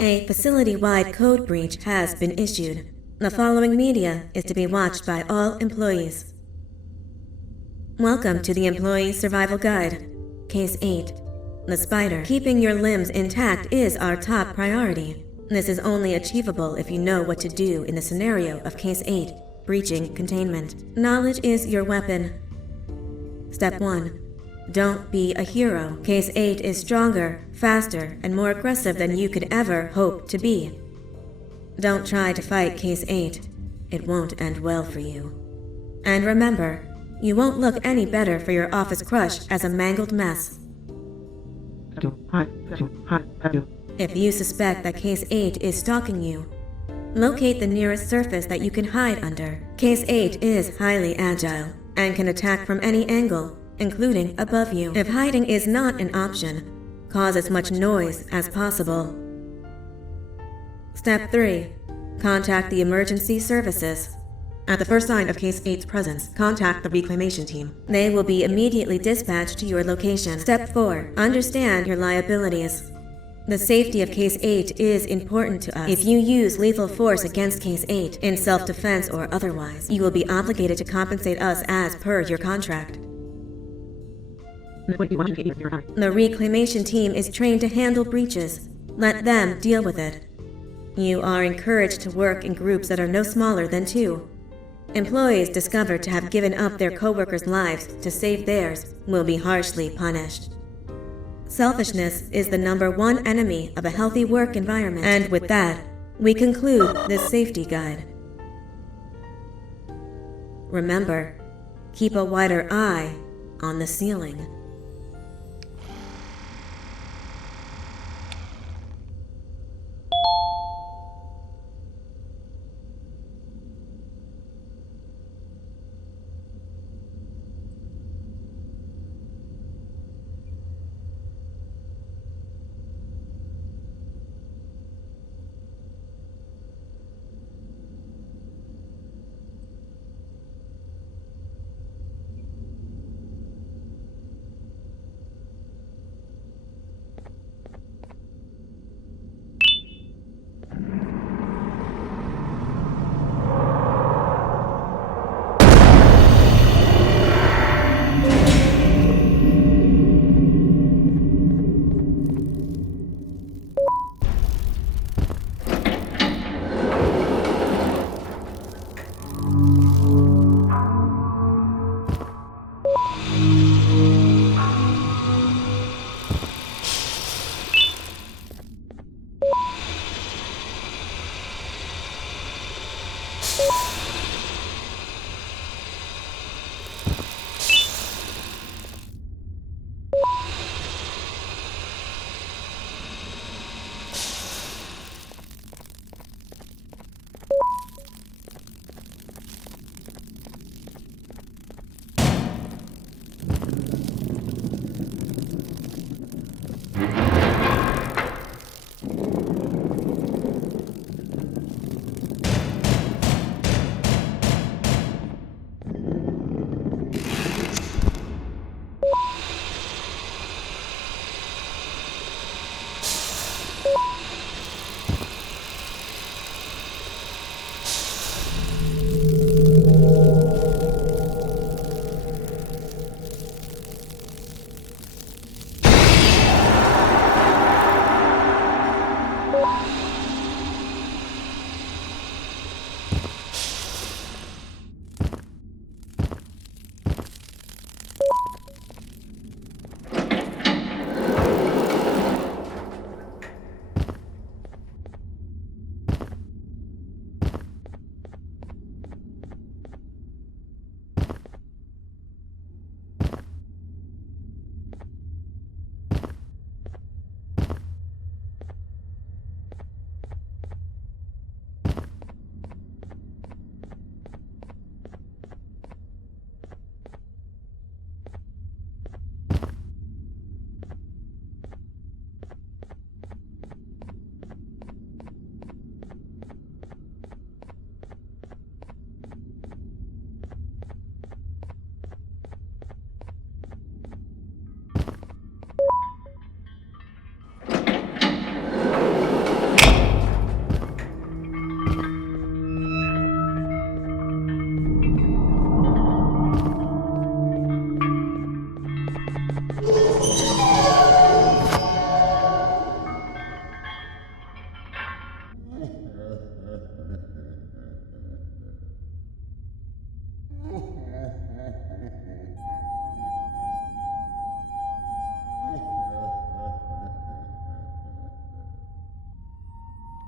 A facility-wide code breach has been issued. The following media is to be watched by all employees. Welcome to the Employee Survival Guide, Case 8. The spider. Keeping your limbs intact is our top priority. This is only achievable if you know what to do in the scenario of Case 8, breaching containment. Knowledge is your weapon. Step 1. Don't be a hero. Case 8 is stronger, faster, and more aggressive than you could ever hope to be. Don't try to fight Case 8. It won't end well for you. And remember, you won't look any better for your office crush as a mangled mess. If you suspect that Case 8 is stalking you, locate the nearest surface that you can hide under. Case 8 is highly agile and can attack from any angle, including above you. If hiding is not an option, cause as much noise as possible. Step 3. Contact the emergency services. At the first sign of Case 8's presence, contact the reclamation team. They will be immediately dispatched to your location. Step 4. Understand your liabilities. The safety of Case 8 is important to us. If you use lethal force against Case 8, in self-defense or otherwise, you will be obligated to compensate us as per your contract. The reclamation team is trained to handle breaches. Let them deal with it. You are encouraged to work in groups that are no smaller than 2. Employees discovered to have given up their coworkers' lives to save theirs will be harshly punished. Selfishness is the #1 enemy of a healthy work environment. And with that, we conclude this safety guide. Remember, keep a wider eye on the ceiling.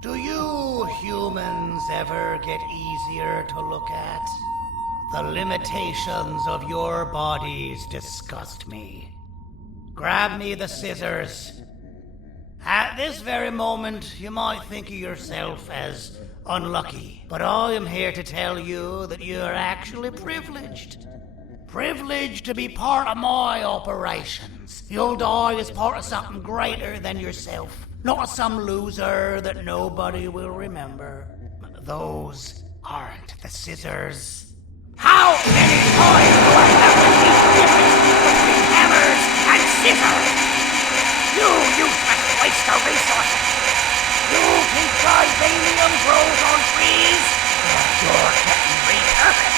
Do you humans ever get easier to look at? The limitations of your bodies disgust me. Grab me the scissors. At this very moment, you might think of yourself as unlucky, but I am here to tell you that you are actually privileged. Privileged to be part of my operations. You'll die as part of something greater than yourself, not as some loser that nobody will remember. Those aren't the scissors. How many times do I have to teach the difference between hammers and scissors? You useless waste of resources! You think vibranium grows on trees? You're getting repurposed!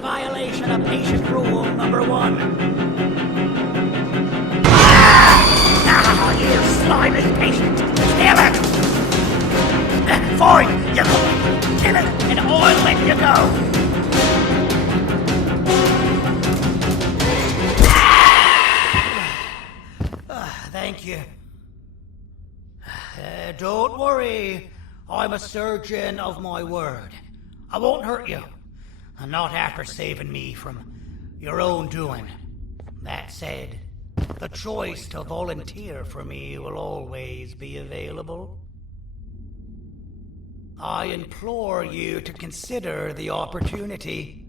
Violation of patient rule number 1. Ah, you slimy patient! Kill it! Fine, you go. Kill it, and I'll let you go. Thank you. Don't worry. I'm a surgeon of my word. I won't hurt you. And not after saving me from your own doing. That said, the choice to volunteer for me will always be available. I implore you to consider the opportunity.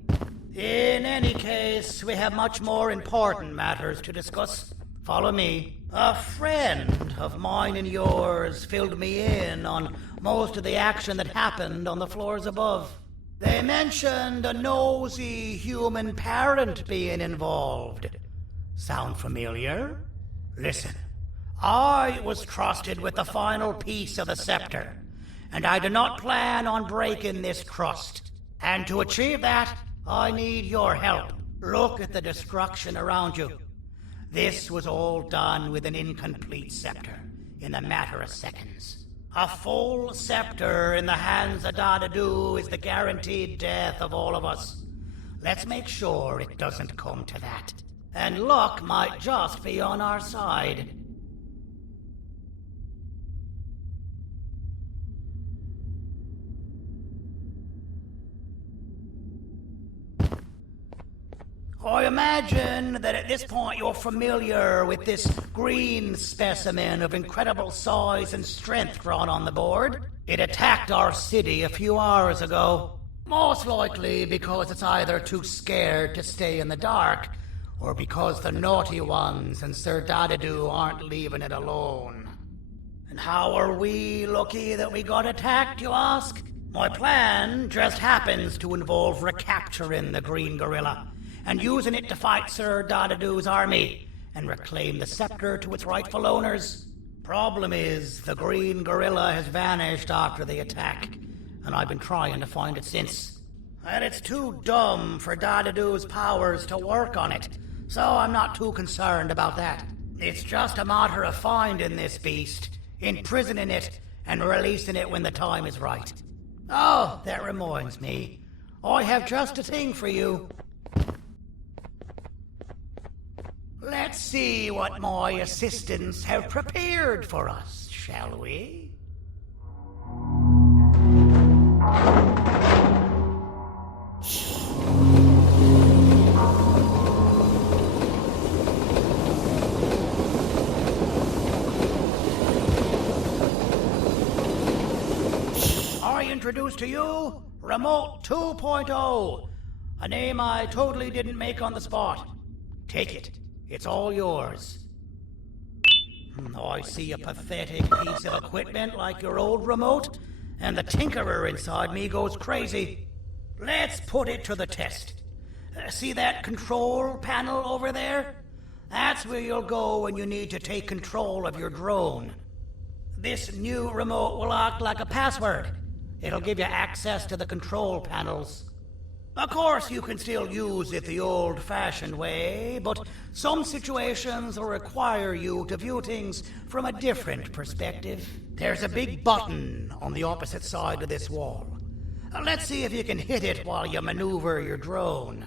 In any case, we have much more important matters to discuss. Follow me. A friend of mine and yours filled me in on most of the action that happened on the floors above. They mentioned a nosy human parent being involved. Sound familiar? Listen, I was trusted with the final piece of the scepter, and I do not plan on breaking this trust. And to achieve that, I need your help. Look at the destruction around you. This was all done with an incomplete scepter in a matter of seconds. A full scepter in the hands of Dadadu is the guaranteed death of all of us. Let's make sure it doesn't come to that. And luck might just be on our side. I imagine that at this point you're familiar with this green specimen of incredible size and strength drawn on the board. It attacked our city a few hours ago. Most likely because it's either too scared to stay in the dark, or because the naughty ones and Sir Dadadu aren't leaving it alone. And how are we lucky that we got attacked, you ask? My plan just happens to involve recapturing the green gorilla and using it to fight Sir Dadadu's army and reclaim the scepter to its rightful owners. Problem is, the green gorilla has vanished after the attack, and I've been trying to find it since. And it's too dumb for Dadadu's powers to work on it, so I'm not too concerned about that. It's just a matter of finding this beast, imprisoning it, and releasing it when the time is right. Oh, that reminds me. I have just a thing for you. Let's Let's see what my assistants have prepared for us, shall we? I introduce to you Remote 2.0, a name I totally didn't make on the spot. Take it. It's all yours. I see a pathetic piece of equipment like your old remote, and the tinkerer inside me goes crazy. Let's put it to the test. See that control panel over there? That's where you'll go when you need to take control of your drone. This new remote will act like a password. It'll give you access to the control panels. Of course, you can still use it the old-fashioned way, but some situations will require you to view things from a different perspective. There's a big button on the opposite side of this wall. Let's see if you can hit it while you maneuver your drone.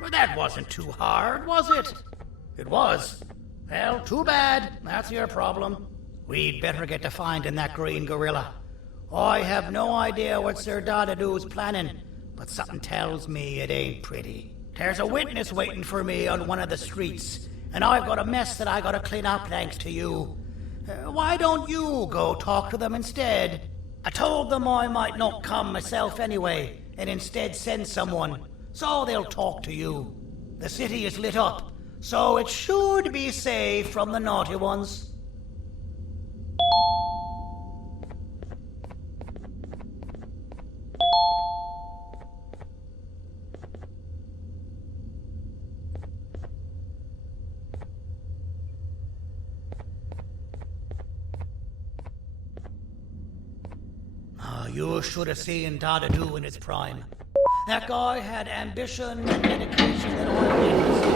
Well, that wasn't too hard, was it? It was. Well, too bad. That's your problem. We'd better get to finding that green gorilla. I have no idea what Sir Dadadoo's planning, but something tells me it ain't pretty. There's a witness waiting for me on one of the streets, and I've got a mess that I gotta clean up thanks to you. Why don't you go talk to them instead? I told them I might not come myself anyway, and instead send someone, so they'll talk to you. The city is lit up, so it should be safe from the naughty ones. You should have seen Dadadoo in his prime. That guy had ambition and dedication that I witnessed.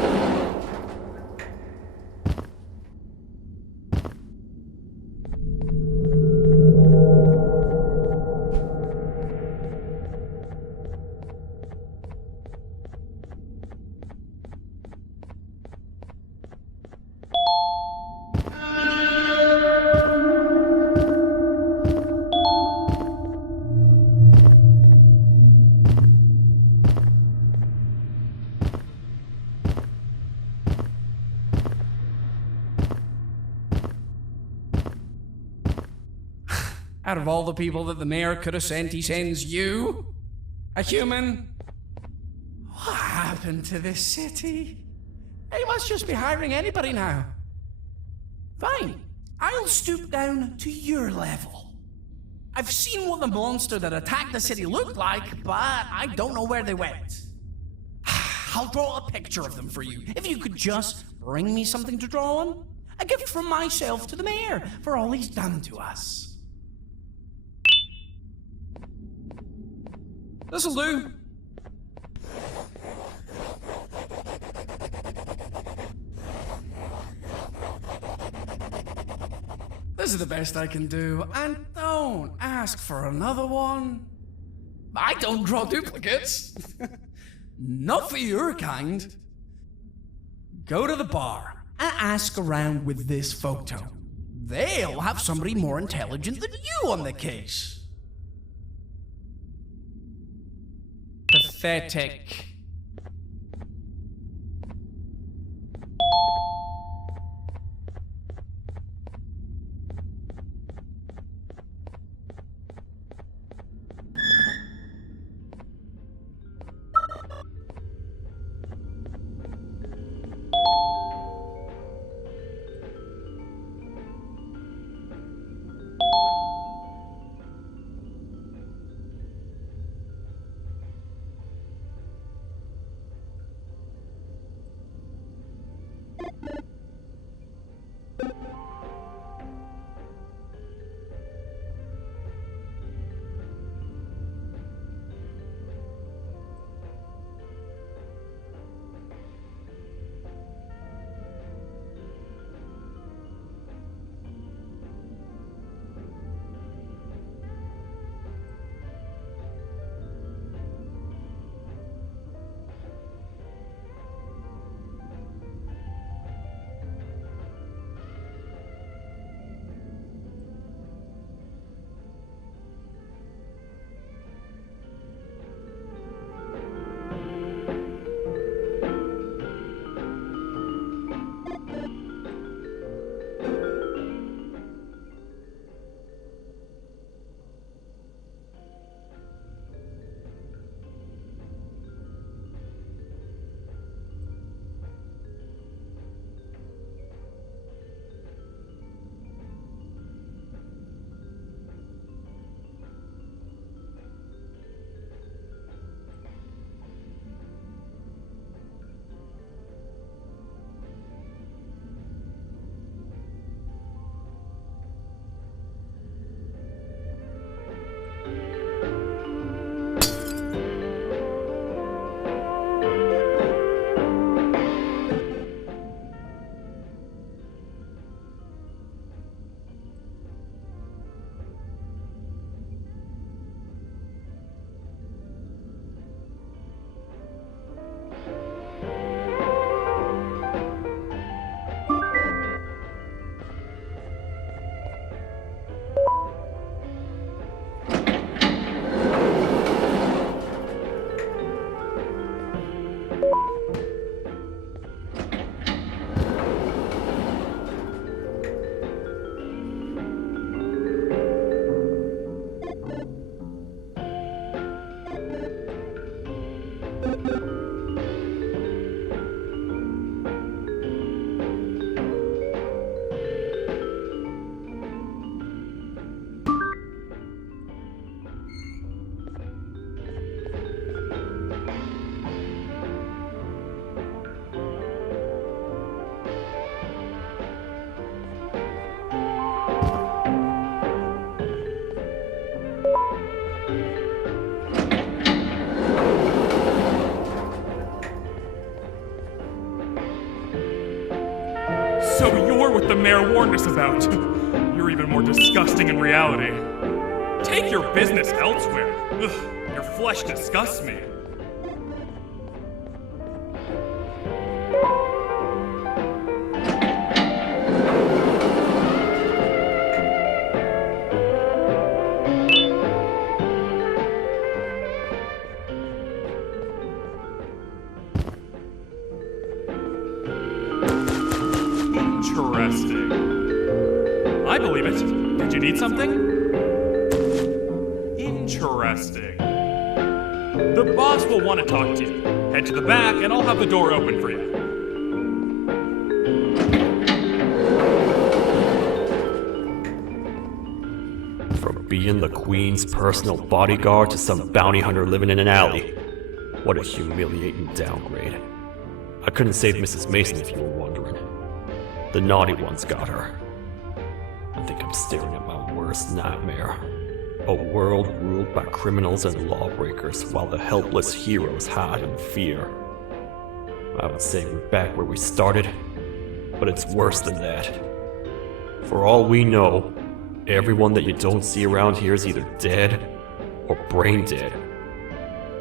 Out of all the people that the mayor could have sent, he sends you? A human? What happened to this city? He must just be hiring anybody now. Fine, I'll stoop down to your level. I've seen what the monster that attacked the city looked like, but I don't know where they went. I'll draw a picture of them for you, if you could just bring me something to draw on. A gift from myself to the mayor for all he's done to us. This'll do. This is the best I can do, and don't ask for another one. I don't draw duplicates. Not for your kind. Go to the bar and ask around with this photo. They'll have somebody more intelligent than you on the case. Pathetic. what the mayor warned us about. You're even more disgusting in reality. Take your business elsewhere. Ugh, your flesh disgusts me. Interesting. I believe it. Did you need something? Interesting. The boss will want to talk to you. Head to the back and I'll have the door open for you. From being the Queen's personal bodyguard to some bounty hunter living in an alley. What a humiliating downgrade. I couldn't save Mrs. Mason if you were wondering. The naughty ones got her. I think I'm staring at my worst nightmare. A world ruled by criminals and lawbreakers while the helpless heroes hide in fear. I would say we're back where we started, but it's worse than that. For all we know, everyone that you don't see around here is either dead or brain dead.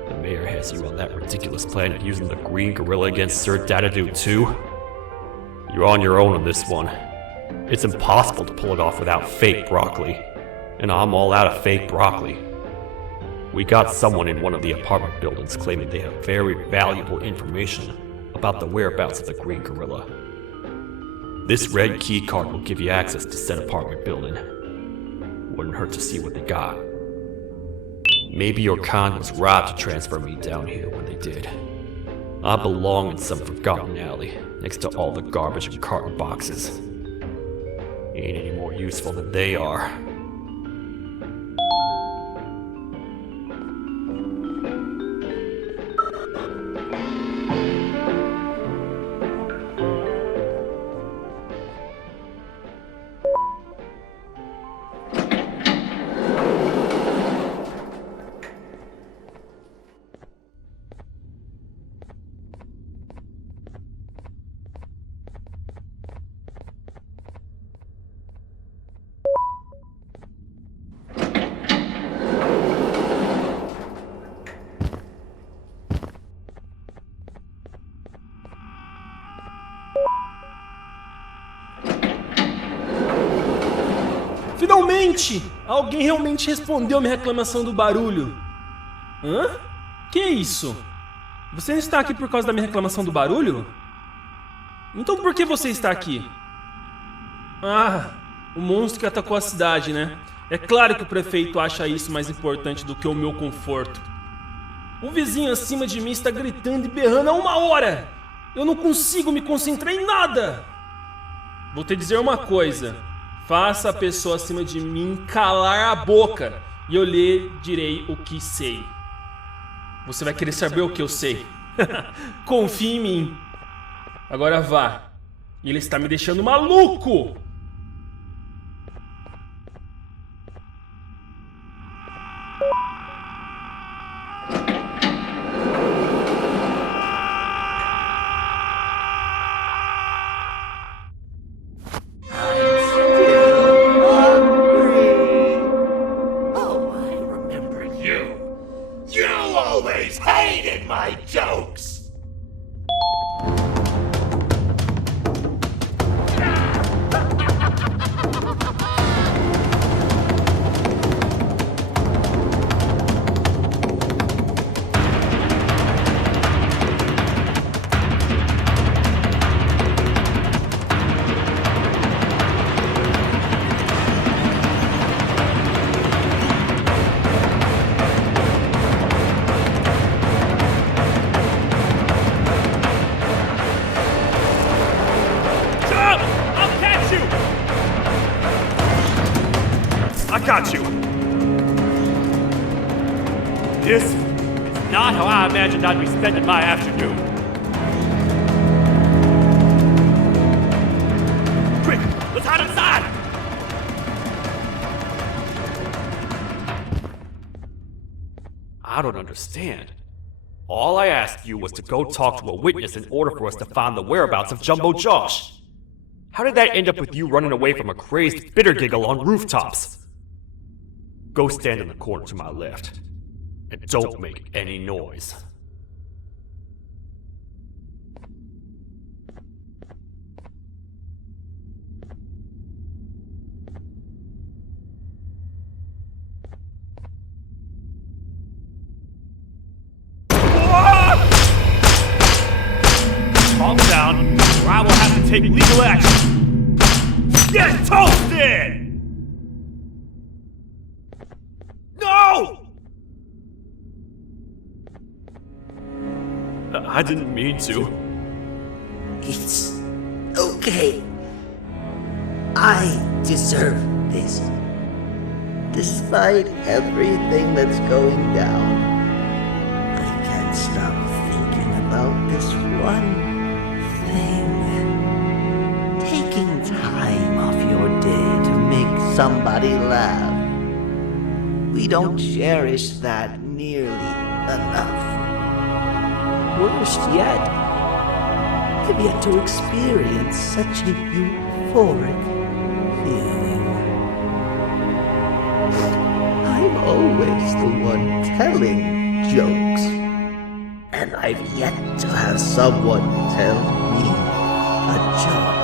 The mayor has you on that ridiculous planet using the green gorilla against Sir Dadadoo too? You're on your own on this one. It's impossible to pull it off without fake broccoli. And I'm all out of fake broccoli. We got someone in one of the apartment buildings claiming they have very valuable information about the whereabouts of the green gorilla. This red key card will give you access to said apartment building. Wouldn't hurt to see what they got. Maybe your con was right to transfer me down here when they did. I belong in some forgotten alley, next to all the garbage and carton boxes. Ain't any more useful than they are. Finalmente! Alguém realmente respondeu a minha reclamação do barulho. Hã? Que é isso? Você não está aqui por causa da minha reclamação do barulho? Então por que você está aqui? Ah, o monstro que atacou a cidade, né? É claro que o prefeito acha isso mais importante do que o meu conforto. O vizinho acima de mim está gritando e berrando há 1 hora! Eu não consigo me concentrar em nada! Vou te dizer uma coisa. Faça a pessoa acima de mim calar a boca e eu lhe direi o que sei. Você vai querer saber o que eu sei. Confie em mim. Agora vá. Ele está me deixando maluco! Got you! This is not how I imagined I'd be spending my afternoon. Quick, let's hide inside! I don't understand. All I asked you was to go talk to a witness in order for us to find the whereabouts of Jumbo Josh. How did that end up with you running away from a crazed bitter giggle on rooftops? Go stand in the corner to my left. And don't make any noise. Calm down, or I will have to take legal action. Get toasted! No! I didn't mean to. It's okay. I deserve this. Despite everything that's going down, I can't stop thinking about this one thing. Taking time off your day to make somebody laugh. We don't cherish that nearly enough. Worst yet, I've yet to experience such a euphoric feeling. I'm always the one telling jokes, and I've yet to have someone tell me a joke.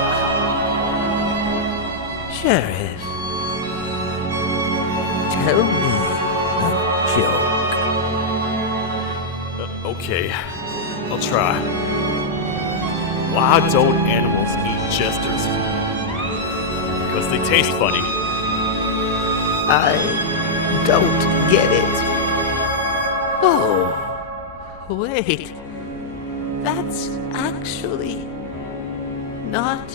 Sheriff, tell me a joke. Okay, I'll try. Why don't animals eat jesters? Because they taste funny. I don't get it. Oh, wait. That's actually not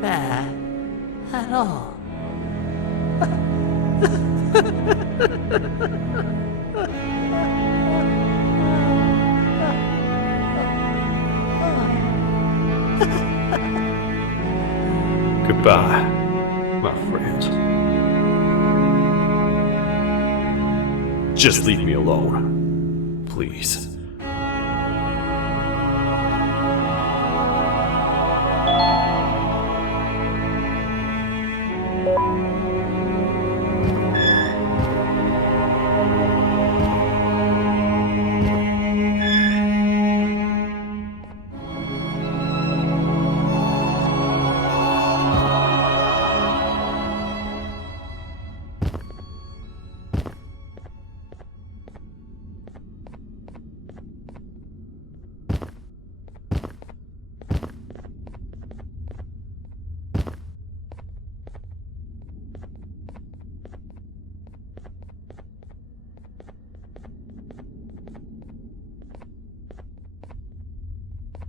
bad at all. Goodbye, my friend. Just leave me alone, please.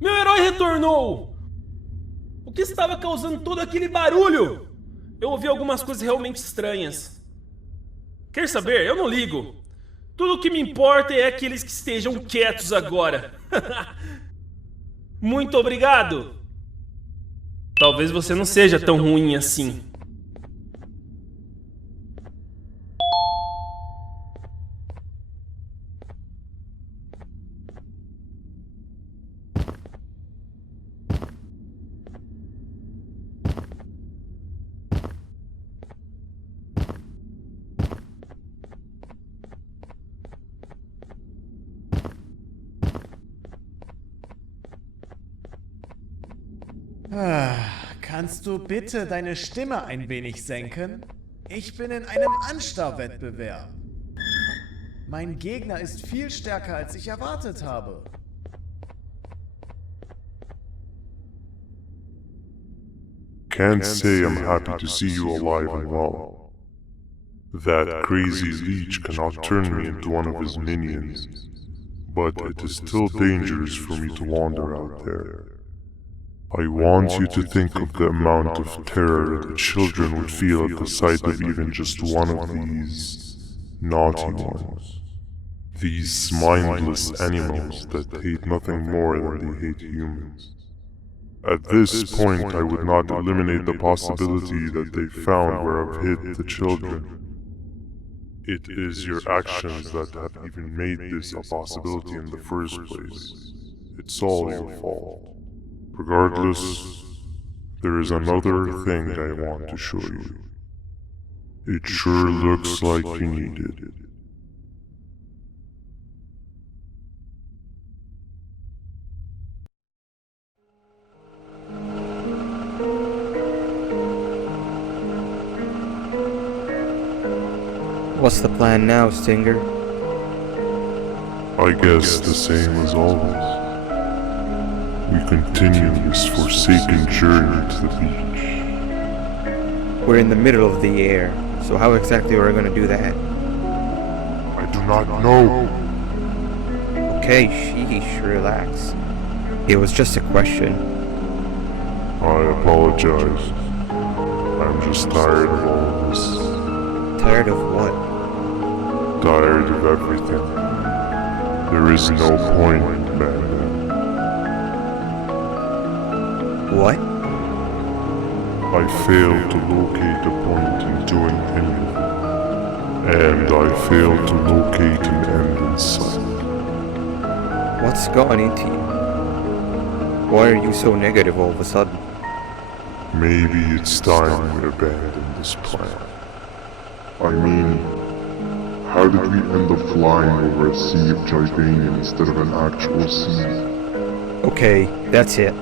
Meu herói retornou! O que estava causando todo aquele barulho? Eu ouvi algumas coisas realmente estranhas. Quer saber? Eu não ligo. Tudo o que me importa é que eles que estejam quietos agora. Muito obrigado! Talvez você não seja tão ruim assim. Kannst du bitte deine Stimme ein wenig senken? Ich bin in einem Anstarrwettbewerb. Mein Gegner ist viel stärker, als ich erwartet habe. Can't say I'm happy to see you alive and well. That crazy leech cannot turn me into one of his minions, but it is still dangerous for me to wander out there. I want you to think of the amount of terror that children would feel at the sight of even just one of these naughty ones. These mindless animals that hate nothing more than they hate humans. At this point, I would not eliminate the possibility that they found where I've hid the children. It is your actions that have even made this a possibility in the first place. It's all your fault. Regardless, there is another thing I want to show you. It sure looks like you need it. What's the plan now, Stinger? I guess the same as always. We continue this forsaken journey to the beach. We're in the middle of the air, so how exactly are we going to do that? I do not know. Okay, sheesh, relax. It was just a question. I apologize. I'm just tired of all of this. Tired of what? Tired of everything. There is no point, Banban. What? I failed to locate a point in doing anything. And I failed to locate an end in sight. What's gone into you? Why are you so negative all of a sudden? Maybe it's time we abandon this plan. I mean, how did we end up flying over a sea of Jivanium instead of an actual sea? Okay, that's it.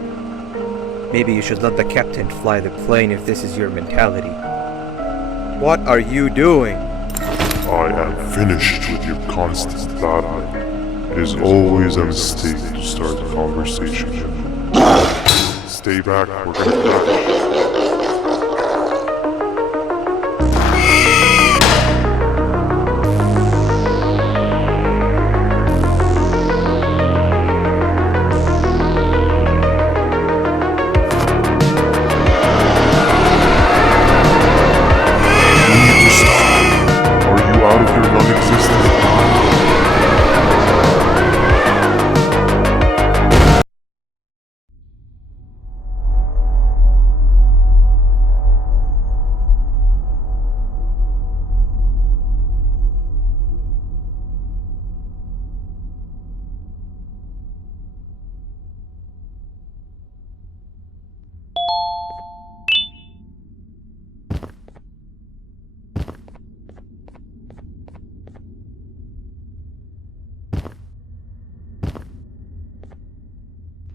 Maybe you should let the captain fly the plane if this is your mentality. What are you doing? I am finished with your constant battling. It is always a mistake to start a conversation. Stay back, we're gonna crash.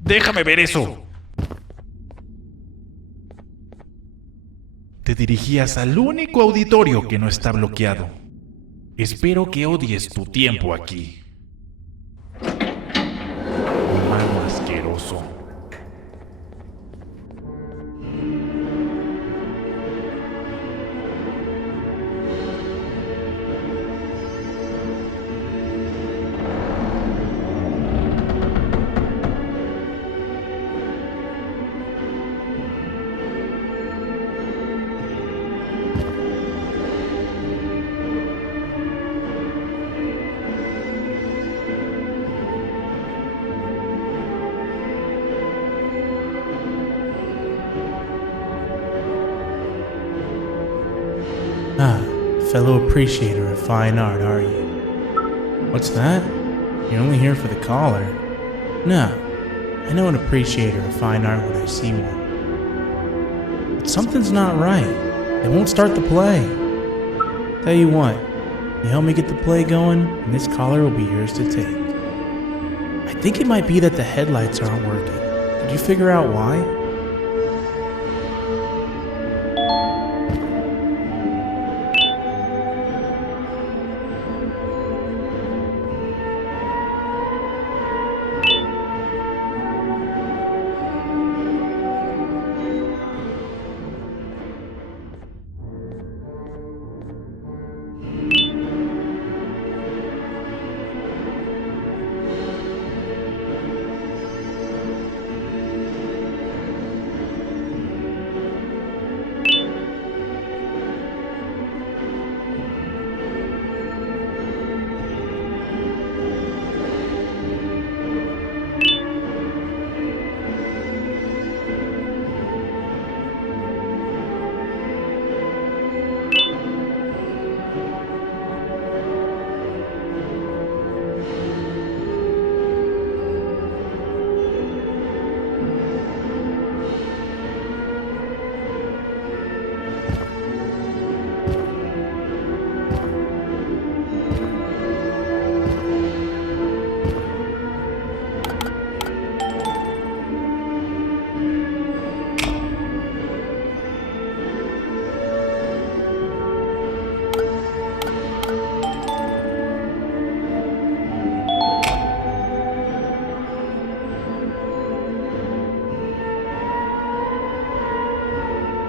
Déjame ver eso. Te dirigías al único auditorio que no está bloqueado. Espero que odies tu tiempo aquí. Humano asqueroso. Ah, fellow appreciator of fine art, are you? What's that? You're only here for the collar. No, I know an appreciator of fine art when I see one. But something's not right. They won't start the play. Tell you what, you help me get the play going, and this collar will be yours to take. I think it might be that the headlights aren't working. Did you figure out why?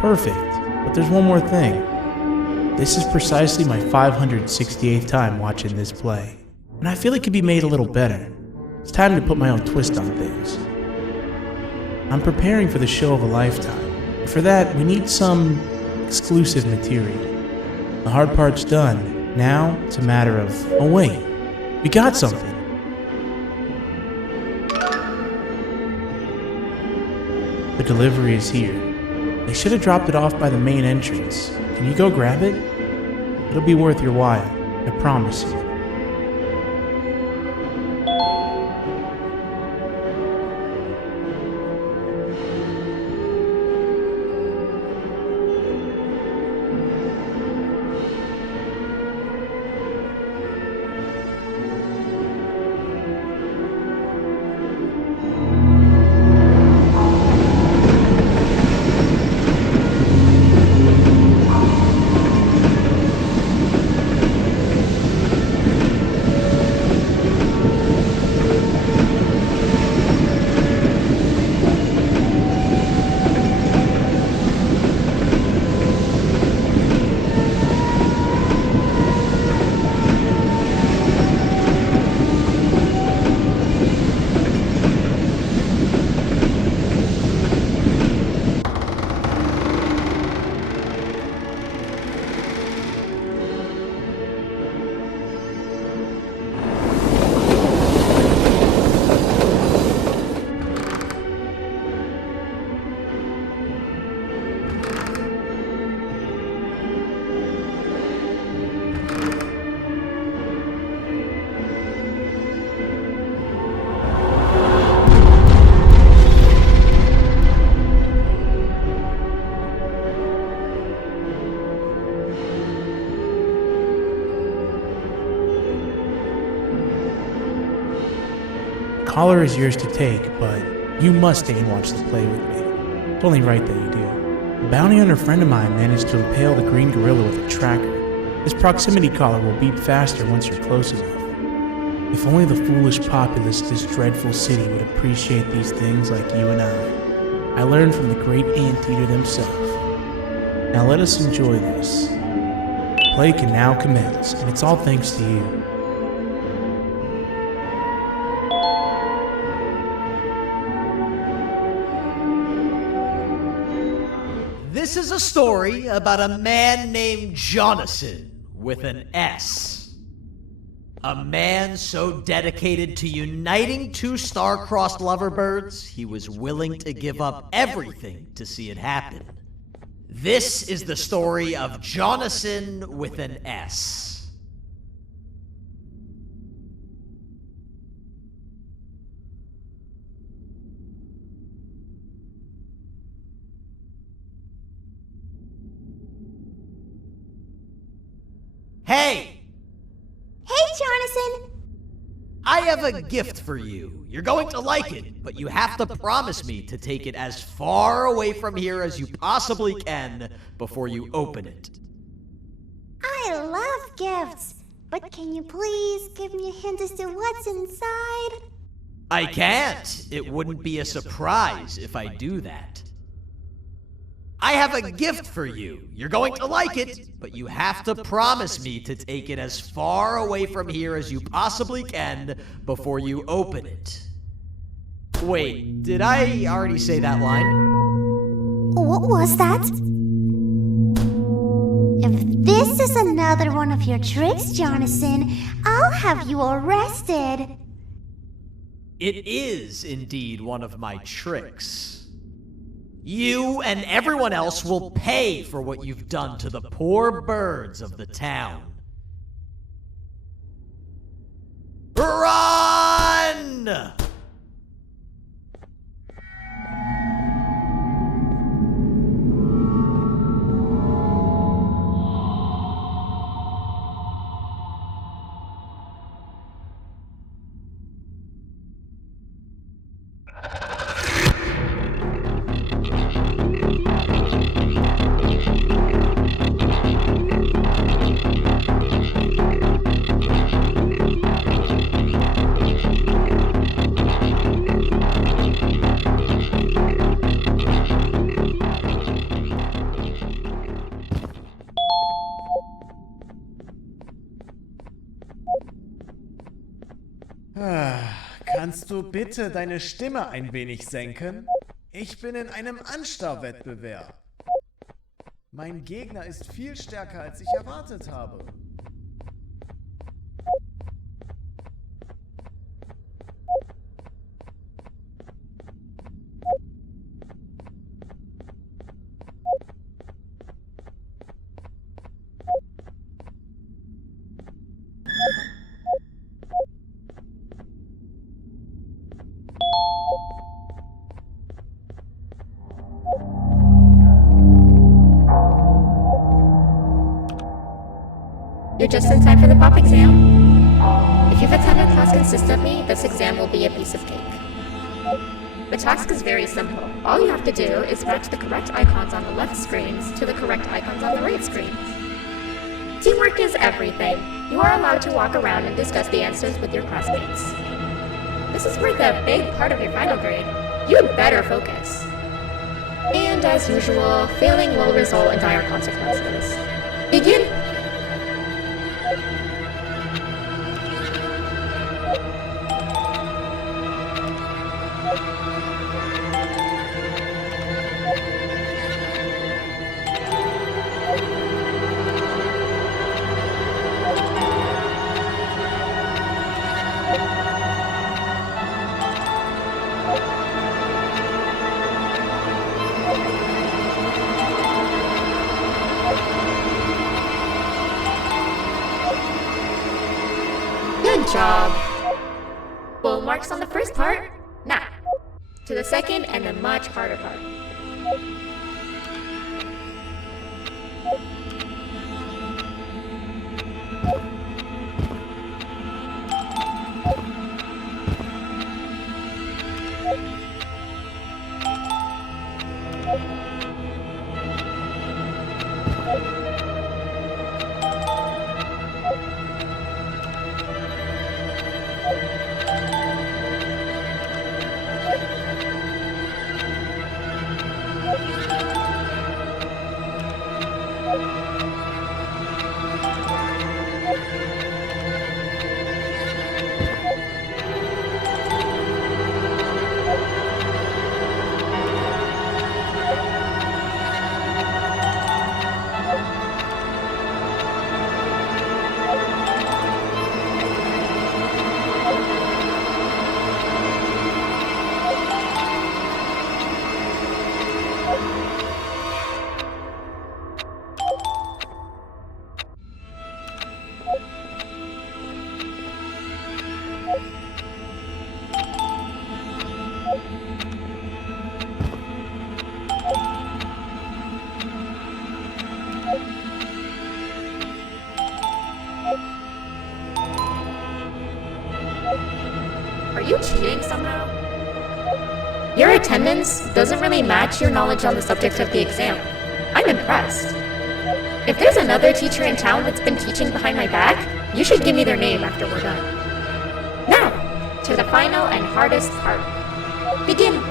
Perfect. But there's one more thing. This is precisely my 568th time watching this play, and I feel it could be made a little better. It's time to put my own twist on things. I'm preparing for the show of a lifetime, and for that, we need some exclusive material. The hard part's done. Now, it's a matter of, oh wait, we got something. The delivery is here. They should have dropped it off by the main entrance. Can you go grab it? It'll be worth your while, I promise you. Collar is yours to take, but you must stay and watch the play with me. It's only right that you do. A bounty hunter friend of mine managed to impale the green gorilla with a tracker. This proximity collar will beep faster once you're close enough. If only the foolish populace of this dreadful city would appreciate these things like you and I learned from the great anteater themselves. Now let us enjoy this. Play can now commence, and it's all thanks to you. This is a story about a man named Jonathan with an S. A man so dedicated to uniting two star-crossed loverbirds, he was willing to give up everything to see it happen. This is the story of Jonathan with an S. Hey! Hey, Jonathan! I have a gift for you. You're going to like it, but you have to promise me to take it as far away from here as you possibly can before you open it. I love gifts, but can you please give me a hint as to what's inside? I can't. It wouldn't be a surprise if I do that. I have a gift for you. You're going to like it, but you have to promise me to take it as far away from here as you possibly can before you open it. Wait, did I already say that line? What was that? If this is another one of your tricks, Jonathan, I'll have you arrested. It is indeed one of my tricks. You and everyone else will pay for what you've done to the poor birds of the town. Run! du bitte deine Stimme ein wenig senken? Ich bin in einem Anstarrwettbewerb. Mein Gegner ist viel stärker, als ich erwartet habe. You're just in time for the pop exam. If you've attended class consistently, this exam will be a piece of cake. The task is very simple. All you have to do is match the correct icons on the left screens to the correct icons on the right screens. Teamwork is everything. You are allowed to walk around and discuss the answers with your classmates. This is worth a big part of your final grade. You'd better focus. And as usual, failing will result in dire consequences. Begin! Good job. Full marks on the first part. Now, to the second and the much harder part. Are you cheating somehow? Your attendance doesn't really match your knowledge on the subject of the exam. I'm impressed. If there's another teacher in town that's been teaching behind my back, you should give me their name after we're done. Now, to the final and hardest part. Begin!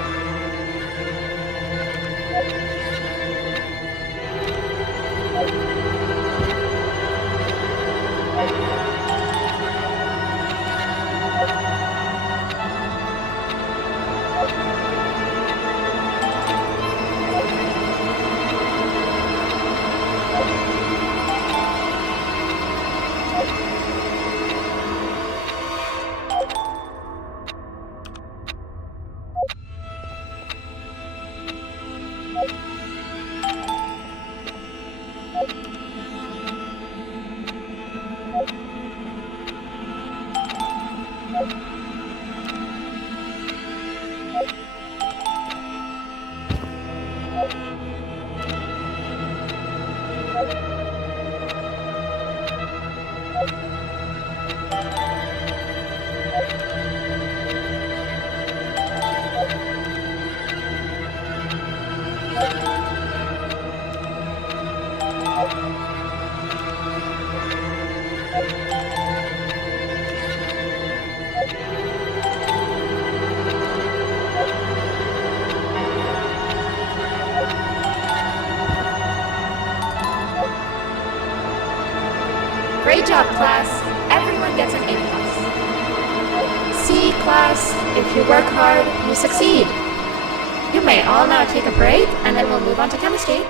Great job, class. Everyone gets an A+. See class, if you work hard, you succeed. You may all now take a break, and then we'll move on to chemistry.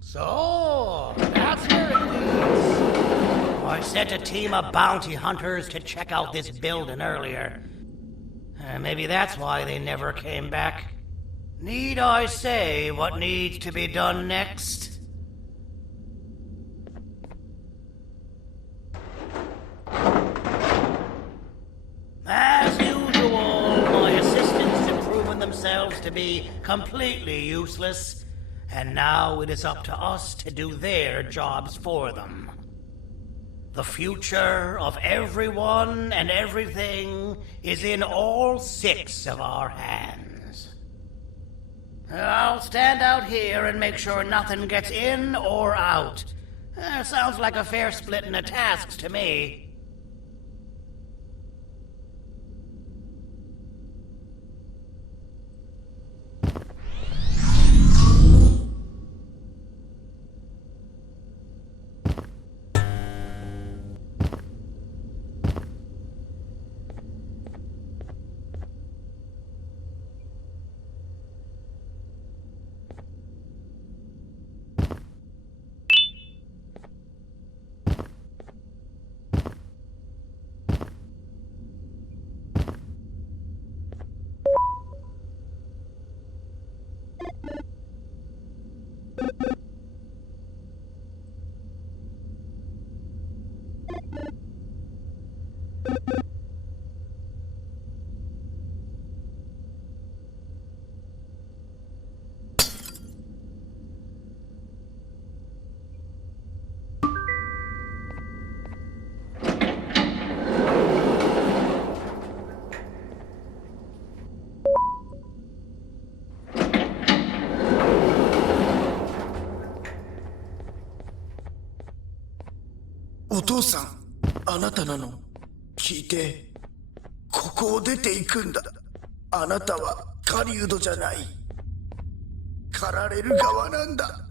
So, that's where it leads. I sent a team of bounty hunters to check out this building earlier. Maybe that's why they never came back. Need I say what needs to be done next? As usual, my assistants have proven themselves to be completely useless, and now it is up to us to do their jobs for them. The future of everyone and everything is in all 6 of our hands. I'll stand out here and make sure nothing gets in or out. Sounds like a fair splitting of tasks to me.お父さん、あなたなの。聞いて。ここを出ていくんだ。あなたは狩人じゃない。狩られる側なんだ。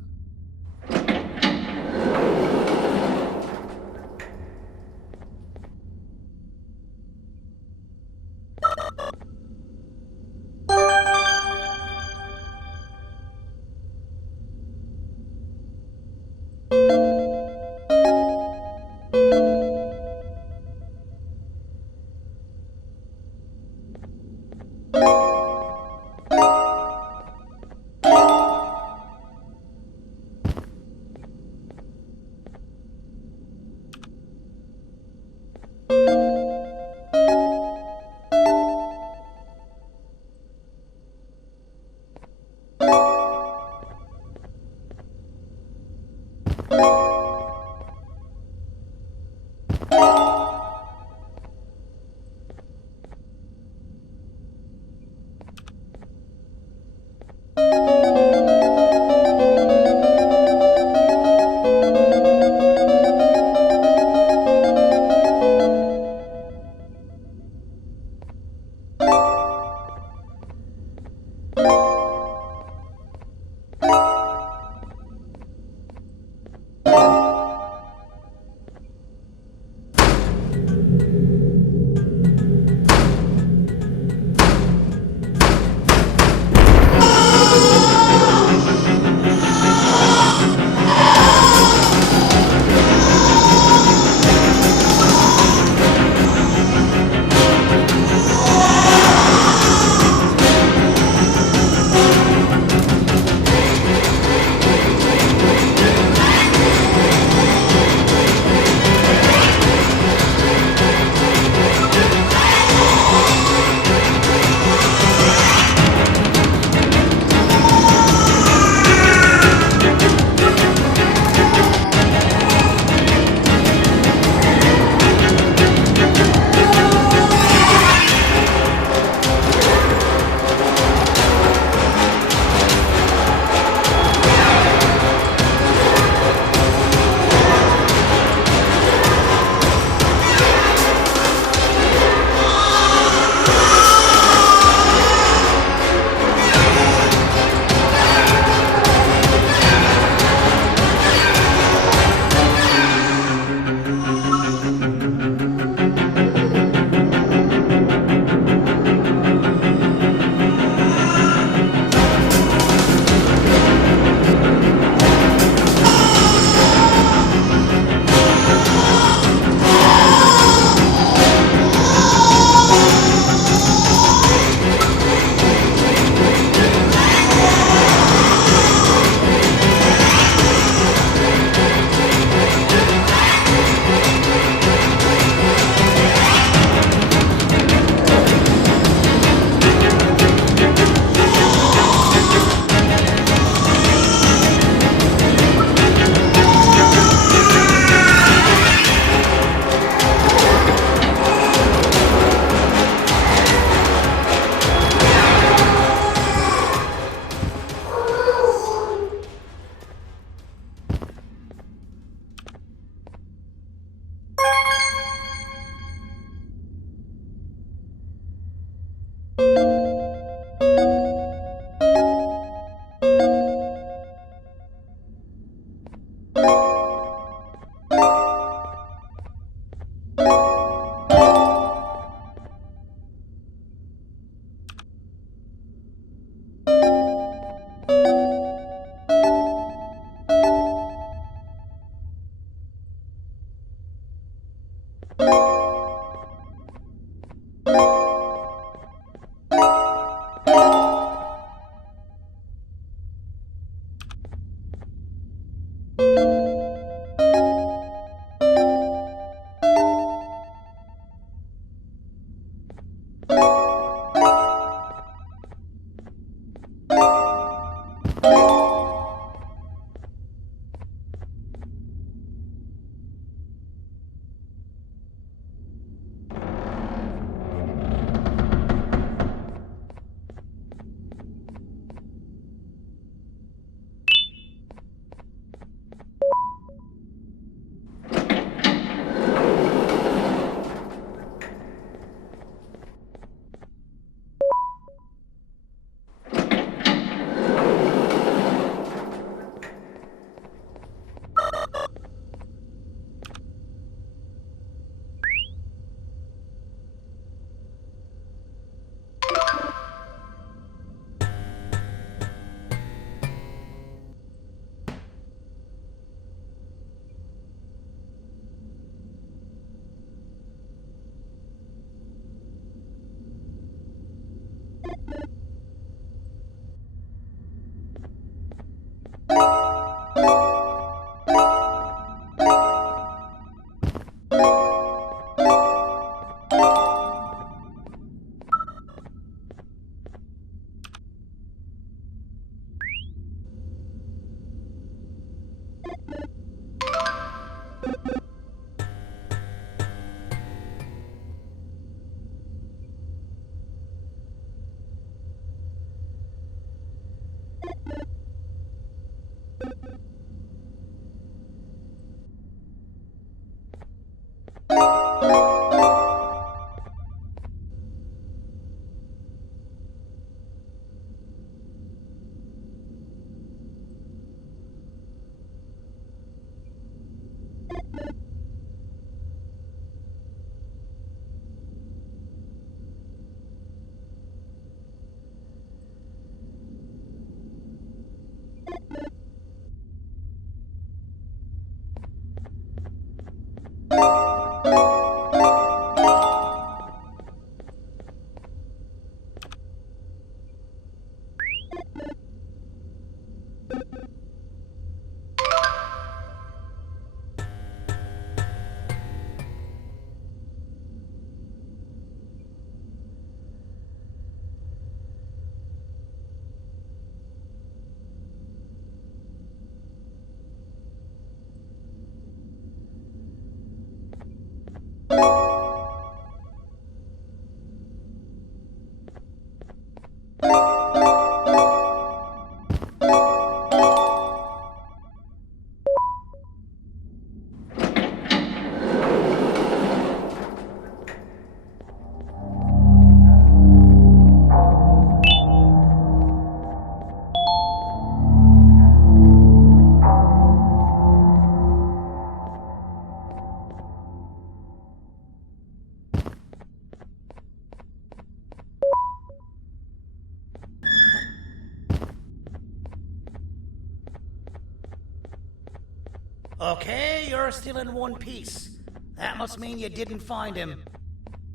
Okay, you're still in one piece. That must mean you didn't find him.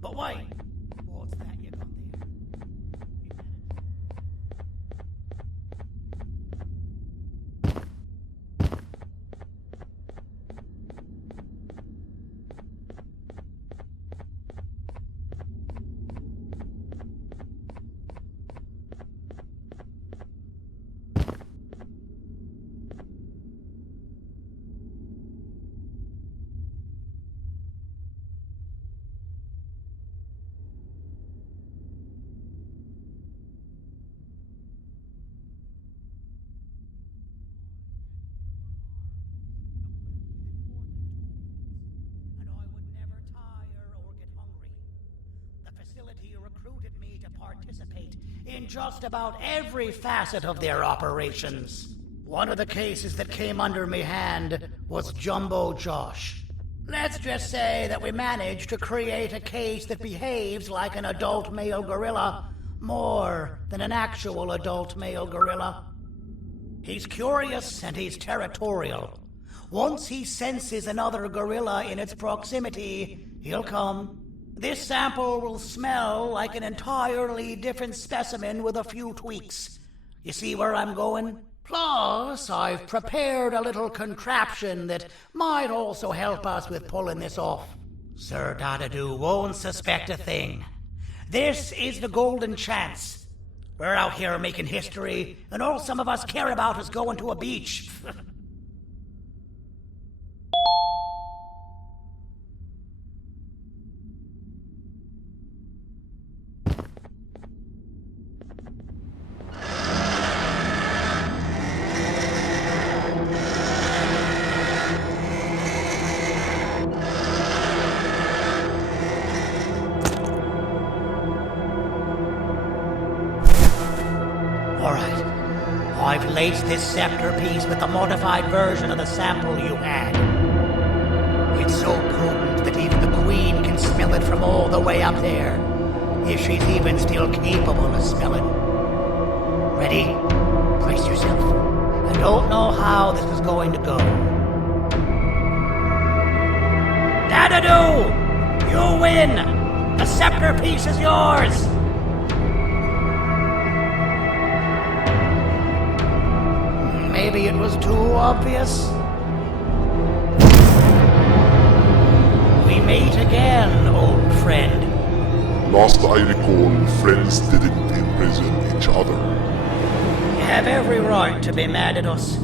But wait, what's that you got there? Facility recruited me to participate in just about every facet of their operations. One of the cases that came under me hand was Jumbo Josh. Let's just say that we managed to create a case that behaves like an adult male gorilla more than an actual adult male gorilla. He's curious and he's territorial. Once he senses another gorilla in its proximity, he'll come. This sample will smell like an entirely different specimen with a few tweaks. You see where I'm going? Plus, I've prepared a little contraption that might also help us with pulling this off. Sir Dadadoo won't suspect a thing. This is the golden chance. We're out here making history, and all some of us care about is going to a beach. Alright. I've laced this scepter piece with the modified version of the sample you had. It's so potent that even the Queen can smell it from all the way up there. If she's even still capable of smelling. Ready? Brace yourself. I don't know how this is going to go. Dadadoo! You win! The scepter piece is yours! Maybe it was too obvious. We meet again, old friend. Last I recall, friends didn't imprison each other. You have every right to be mad at us.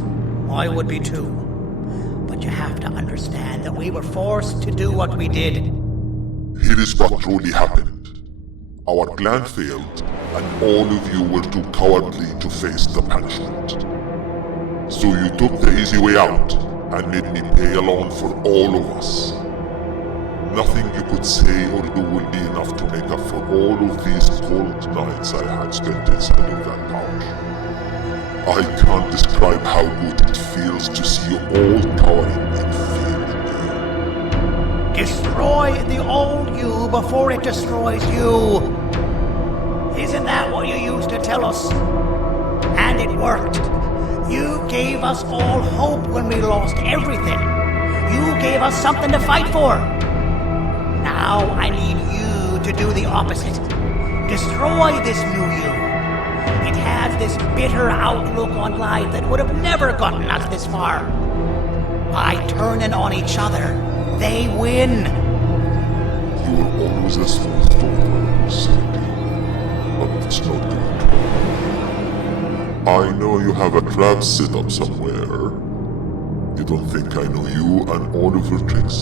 I would be too. But you have to understand that we were forced to do what we did. Here is what truly happened. Our plan failed, and all of you were too cowardly to face the punishment. So you took the easy way out, and made me pay along for all of us. Nothing you could say or do will be enough to make up for all of these cold nights I had spent inside of that pouch. I can't describe how good it feels to see you all cowering in fear. Destroy the old you before it destroys you. Isn't that what you used to tell us? And it worked. You gave us all hope when we lost everything. You gave us something to fight for. Now I need you to do the opposite. Destroy this new you. It has this bitter outlook on life that would have never gotten us this far. By turning on each other, they win. You were always a smooth talker, Sandy. But that's not good. I know you have a trap set up somewhere. You don't think I know you and all of your tricks?